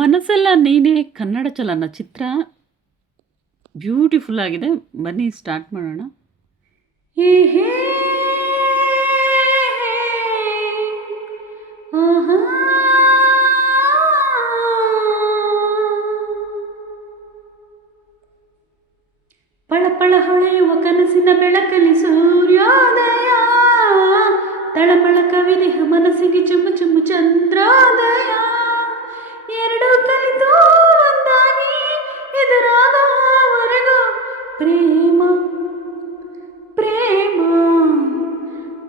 ಮನಸ್ಸೆಲ್ಲ ನೀನೇ ಕನ್ನಡ ಚಲನಚಿತ್ರ ಬ್ಯೂಟಿಫುಲ್ ಆಗಿದೆ. ಬನ್ನಿ ಸ್ಟಾರ್ಟ್ ಮಾಡೋಣ. ಹೇ ಹೇ ಆಹಾ ಪಳಪಳ ಹೊಳೆಯುವ ಕನಸಿನ ಬೆಳಕಲಿ ಸೂರ್ಯೋದಯ, ತಳಮಳ ಕವಿದೆಹ ಮನಸ್ಸಿಗೆ ಚುಮ್ಮು ಚುಮ್ಮು ಚಂದ್ರೋದಯ. ಎರಡು ಕಲಿತು ಒಂದಾಗಿ ಎದುರಾಗುವವರೆಗೂ ಪ್ರೇಮ ಪ್ರೇಮ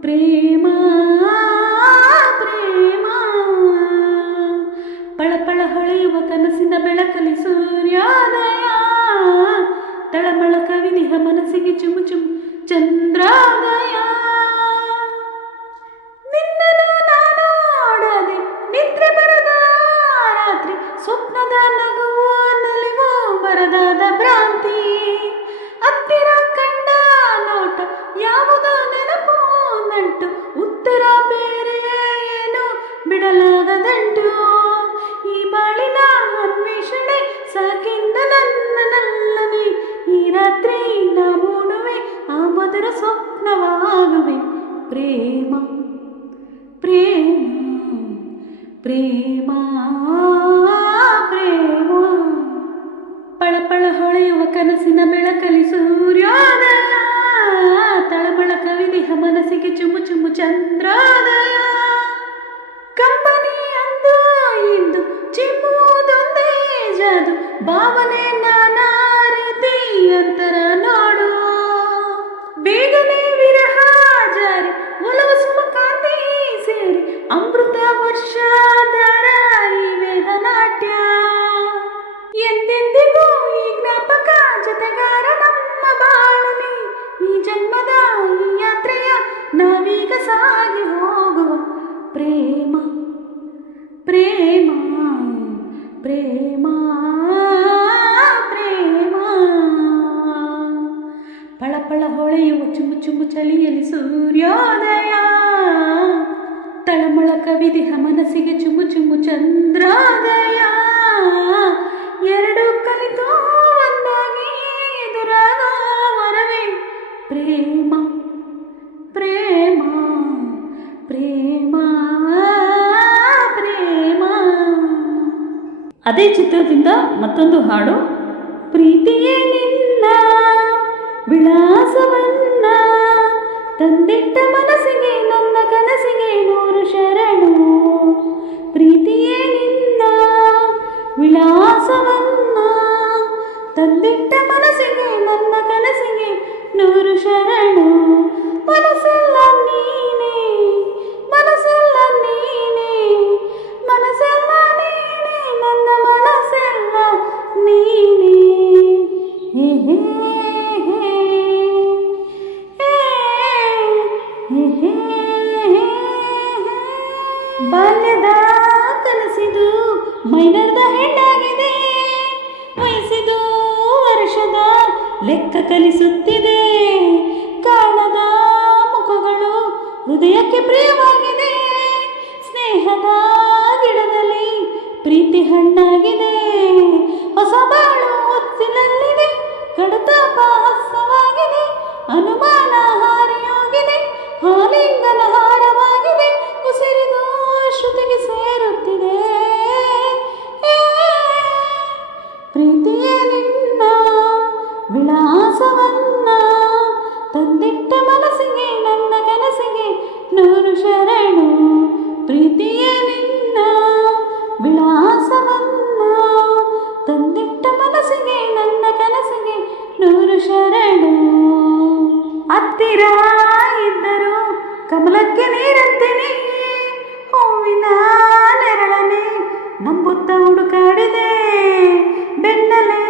ಪ್ರೇಮ ಪ್ರೇಮ. ಪಳಪಳ ಹೊಳೆಯುವ ಕನಸಿನ ಬೆಳಕಲಿ ಸೂರ್ಯೋದಯ, ತಳಮಳ ಕವಿದಿಹ ಮನಸ್ಸಿಗೆ ಚುಮು ಚುಮು ಚಂದ್ರೋದಯ. ನಿನ್ನನು ನಾನು ನೋಡದೆ ನಿದ್ರೆ ಬರದ ರಾತ್ರಿ, ಸ್ವಪ್ನದ ನಗುವು ನಲಿವು ಬರದಾದ ಭ್ರಾಂತಿ. ಹತ್ತಿರ ಕಂಡ ನೋಟ ಯಾವುದೋ ನೆನಪು ನಂಟು, ಉತ್ತರ ಬೇರೆ ಏನು ಬಿಡಲಾಗದಂಟು. ಈ ಬಾಳಿನ ಅನ್ವೇಷಣೆ ಸಾಕಿಂದ ನನ್ನನಲ್ಲನೆ, ಈ ರಾತ್ರಿ ನಾ ಮೂಡುವೆ ಆ ಮಧುರ ಸ್ವಪ್ನವಾಗುವೆ. ಪ್ರೇಮ ಪ್ರೇಮ ಪ್ರೇಮ ಪ್ರೇಮ. ಪಳಪಳ ಹೊಳೆಯುವ ಕನಸಿನ ಬೆಳಕಲಿ ಸೂರ್ಯೋದಯ, ತಳಮಳ ಕವಿದಿಹ ಮನಸ್ಸಿಗೆ ಚುಮ್ಮು ಚುಮ್ಮು ಚಂದ್ರೋದಯ. ಕಂಪನಿ ಅಂದು ಇಂದು ಚಿಮ್ಮುವುದೊಂದೇ ಜಾದು, ಭಾವನೆ ನಾನಾ ರೀತಿ ಅಂತರ ನೋಡು. ಬೇಗನೆ ವಿರಹ ಜಾರಿ ಒಲವು ಸುಮಕಾಂತಿ ಸೇರಿ, ಅಮೃತ ವರ್ಷಧಾರ ಈ ವೇದನಾಟ್ಯ. ಎಂದೆಂದಿಗೂ ಈ ಜ್ಞಾಪಕ ಜೊತೆಗಾರ ನಮ್ಮ ಬಾಳಲಿ, ಈ ಜನ್ಮದ ಈ ಯಾತ್ರೆಯ ನಾವೀಗ ಸಾಗಿ ಹೋಗುವ. ಪ್ರೇಮ ಪ್ರೇಮ ಪ್ರೇಮ ಪ್ರೇಮ. ಪಳಪಳ ಹೊಳೆಯುವ ಚುಮ್ಮು ಚುಮ್ಮು ಚಳಿಯಲ್ಲಿ ಸೂರ್ಯೋದಯ, ತಳಮಳ ಕವಿದಿಹ ಮನಸ್ಸಿಗೆ ಚುಮ್ಮು ಚುಮ್ಮು ಚಂದ್ರೋದಯ. ಎರಡು ಕಲಿತು ಒಂದಾಗಿ ಎದುರಾಗುವವರೆಗೆ ಪ್ರೇಮ ಪ್ರೇಮ ಪ್ರೇಮ ಪ್ರೇಮ. ಅದೇ ಚಿತ್ರದಿಂದ ಮತ್ತೊಂದು ಹಾಡು. ಪ್ರೀತಿಯೇ ನಿನ್ನ ವಿಳಾಸವನ್ನ ತಂದಿಟ್ಟ ಮನಸ್ಸಿಗೆ ನನ್ನ ಕನಸಿಗೆ ನೂರು ಶರಣು. ಪ್ರೀತಿಯೇ ನಿನ್ನ ವಿಳಾಸವನ್ನ ತಂದಿಟ್ಟ ಮನಸ್ಸಿಗೆ ನನ್ನ ಕನಸಿಗೆ ನೂರು ಶರಣು. ಮನಸ್ಸೆಲ್ಲ ನೀನೇ ಮನಸ್ಸೆಲ್ಲ ನೀನೇ ಮನಸ್ಸೆಲ್ಲ ನೀನೇ ನನ್ನ ಮನಸ್ಸೆಲ್ಲ ನೀನೇ. ಹೇ ಹೇ ಬಾಲ್ಯದ ಕನಸಿದು ಮೈನರ್ದ ಹೆಣ್ಣಾಗಿದೆ, ವಯಸ್ಸಿದು ವರ್ಷದ ಲೆಕ್ಕ ಕಲಿಸುತ್ತಿದೆ. ಕಾಣದ ಮುಖಗಳು ಹೃದಯಕ್ಕೆ ಪ್ರಿಯವಾಗಿದೆ, ಸ್ನೇಹದ ಗಿಡದಲ್ಲಿ ಪ್ರೀತಿ ಹಣ್ಣಾಗಿದೆ. ಹೊಸ ಬಾಳು ಹೊತ್ತಿನಲ್ಲಿದೆ, ಕಡತಾಪ ಹಸವಾಗಿದೆ, ಅನುಮಾನ ಹಾರಿಯೋಗಿದೆ, ಆಲಿಂಗನ ಹಾರವಾಗಿದೆ, ಉಸಿರಿದು ಶ್ರುತಿಗೆ ಸೇರುತ್ತಿದೆ. ಪ್ರೀತಿಯೇ ನಿನ್ನ ವಿಳಾಸವನ್ನ ತಂದಿಟ್ಟ ಮನಸ್ಸಿಗೆ ನನ್ನ ಕನಸಿಗೆ ನೂರು ಶರಣು. ಪ್ರೀತಿಯೇ ನಿನ್ನ ವಿಳಾಸವನ್ನ ತಂದಿಟ್ಟ ಮನಸ್ಸಿಗೆ ನನ್ನ ಕನಸಿಗೆ ನೂರು ಶರಣು. ಹತ್ತಿರ ಇದ್ದರು ಕಮಲಕ್ಕೆ ನೀರಂತೀನಿ, ಹೂವಿನ ನೆರಳನೆ ನಂಬುತ್ತ ಹುಡುಕಾಡಿದೆ. ಬೆನ್ನಲೇ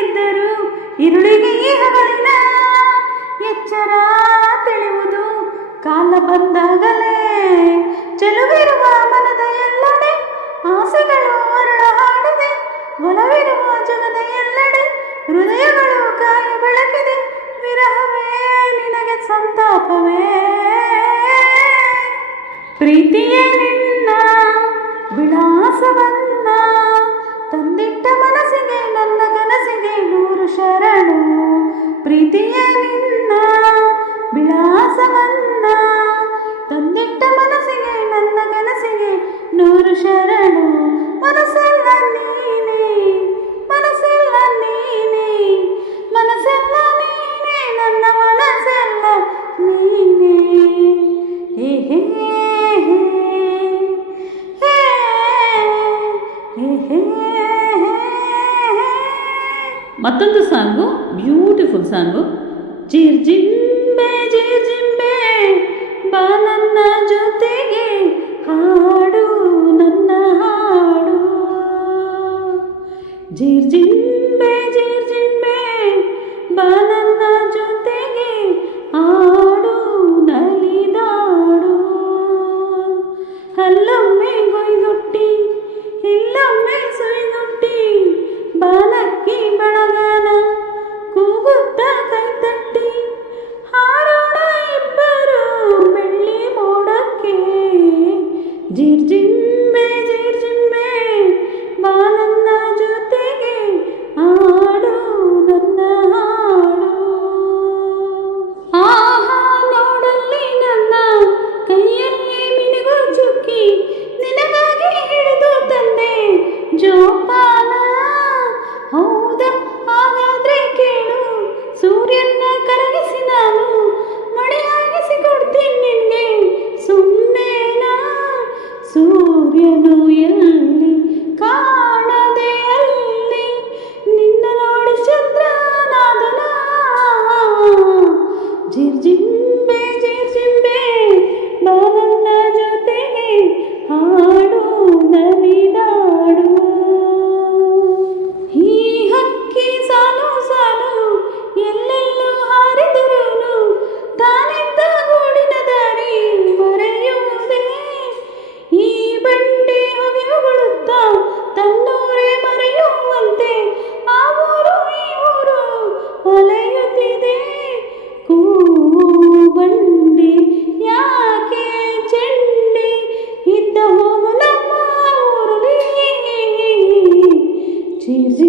ಇದ್ದರು ഇരുಳಿಗೆ ಈ ಹಗಲಿನ ಎಚ್ಚರ ತಿಳಿಯುವುದು ಕಾಲ ಬಂದಾಗಲೇ. ಚೆಲುವಿರುವ ಮನದ ಎಲ್ಲೆಡೆ ಆಸೆಗಳು ಅರಳ ಹಾಡಿದೆ, ಒಲವಿರುವ ಜಗದ ಎಲ್ಲೆಡೆ ಹೃದಯಗಳು ಕಾಯಿ ಬೆಳಕಿದೆ. ವಿರಹವೇ ನಿನಗೆ ಸಂತಾಪವೇ, ಪ್ರೀತಿಯೇ ನಿನ್ನ ವಿಳಾಸವನ್ನ ಪ್ರೀತಿಯ ನಿನ್ನ ವಿಳಾಸವನ್ನ ತಂದಿಟ್ಟ ಮನಸ್ಸಿಗೆ ನನ್ನ ಕನಸಿಗೆ ನೂರು ಶರಣು. ಮನಸ್ಸೆಲ್ಲ ನೀನೇ, ಮನಸ್ಸೆಲ್ಲ ನೀನೇ, ಮನಸ್ಸೆಲ್ಲ ನೀನೇ, ನನ್ನ ಮನಸ್ಸೆಲ್ಲ ನೀನೇ. ಹೇ ಹೇ ಹೇ ಹೇ ಹೇ ಹೇ. ಮತ್ತೊಂದು ಸಾಂಗು, ಬ್ಯೂಟಿಫುಲ್ ಸಾಂಗು. ಜಿರ್ಜಿಂಬೆ ಜಿರ್ಜಿಂಬೆ ಬಾ ನನ್ನ ಜೊತೆಗೆ ಹಾಡು ನನ್ನ ಹಾಡು. ಜಿರ್ಜಿಂಬೆ ಜಿರ್ಜಿಂಬೆ ಬಾ ನನ್ನ ಜೊತೆಗೆ ಹಾಡು ನಲಿದಾಡು. ಅಲ್ಲೊಮ್ಮೆ ಗೊಯ್ಗುಟ್ಟಿ ಇಲ್ಲೊಮ್ಮೆ ಸುಯ್ಗುಟ್ಟಿ ಬಾಲಕ್ಕಿ ಬೆಳಗಾನ ಕೂಗುತ್ತ ಕೈತಟ್ಟಿ ಹಾರೋಣ ಇಬ್ಬರು ಬೆಳ್ಳಿ ಮೋಡಕ್ಕೆ. ಜಿರ್ಜಿಂಬೆ ಜಿರ್ಜಿಂಬೆ ಬಾ ನನ್ನ ಜೊತೆಗೆ ಹಾಡು ನನ್ನ ಹಾಡು. ಆಹಾ ನೋಡಲ್ಲಿ ನನ್ನ ಕೈಯಲ್ಲಿ ಮಿನುಗು ಚುಕ್ಕಿ ನಿನಗಾಗಿ ಹಿಡಿದು ತಂದೆ ಜೋಪಾನ. ಹೌದಾ ಹಾಗಾದ್ರೆ ಕೇಳು, ಸೂರ್ಯನ ಕರಗಿಸಿ ನಾನು ಮಳೆಯಾಗಿಸಿ ಕೊಡ್ತೀನಿ ನಿನ್ಗೆ. ಸುಮ್ಮನೆನಾ ಸೂರ್ಯನು ಎಲ್ಲಿ ಕಾಣದೆ ಅಲ್ಲಿ ನಿನ್ನ ನೋಡಿ ಚಂದ್ರನಾದನ. ಜಿರ್ಜಿಂಬೆ ಜಿರ್ಜಿಂಬೆ ಬಾ ನನ್ನ ಜೊತೆಗೆ ಹಾಡು ನಲಿದಾಡು. ಈ ಹಕ್ಕಿ ಸಾಲು ಸಾಲು ಎಲ್ಲೆಲ್ಲೂ ಹಾರಿದರೂನು ತಾನಿದ್ದ ಗೂಡಿನ ದಾರಿ ಮರೆಯುವುದೇ. ಈ ಬಂಡಿ ಹೊಗೆ ಹೊಗಳುತ್ತಾ ತನ್ನೂರೇ ಮರೆಯುವಂತೆ ಆ ಊರು ಈ ಊರು ಅಲೆಯುತ್ತಿದೆ. ಬಂಡಿ ಯಾಕೆ ಚೆಂಡಿ ಇದ್ದ ಹೋಗು ನಮ್ಮ ಊರಲ್ಲಿ. ಚಿರ್ಜಿ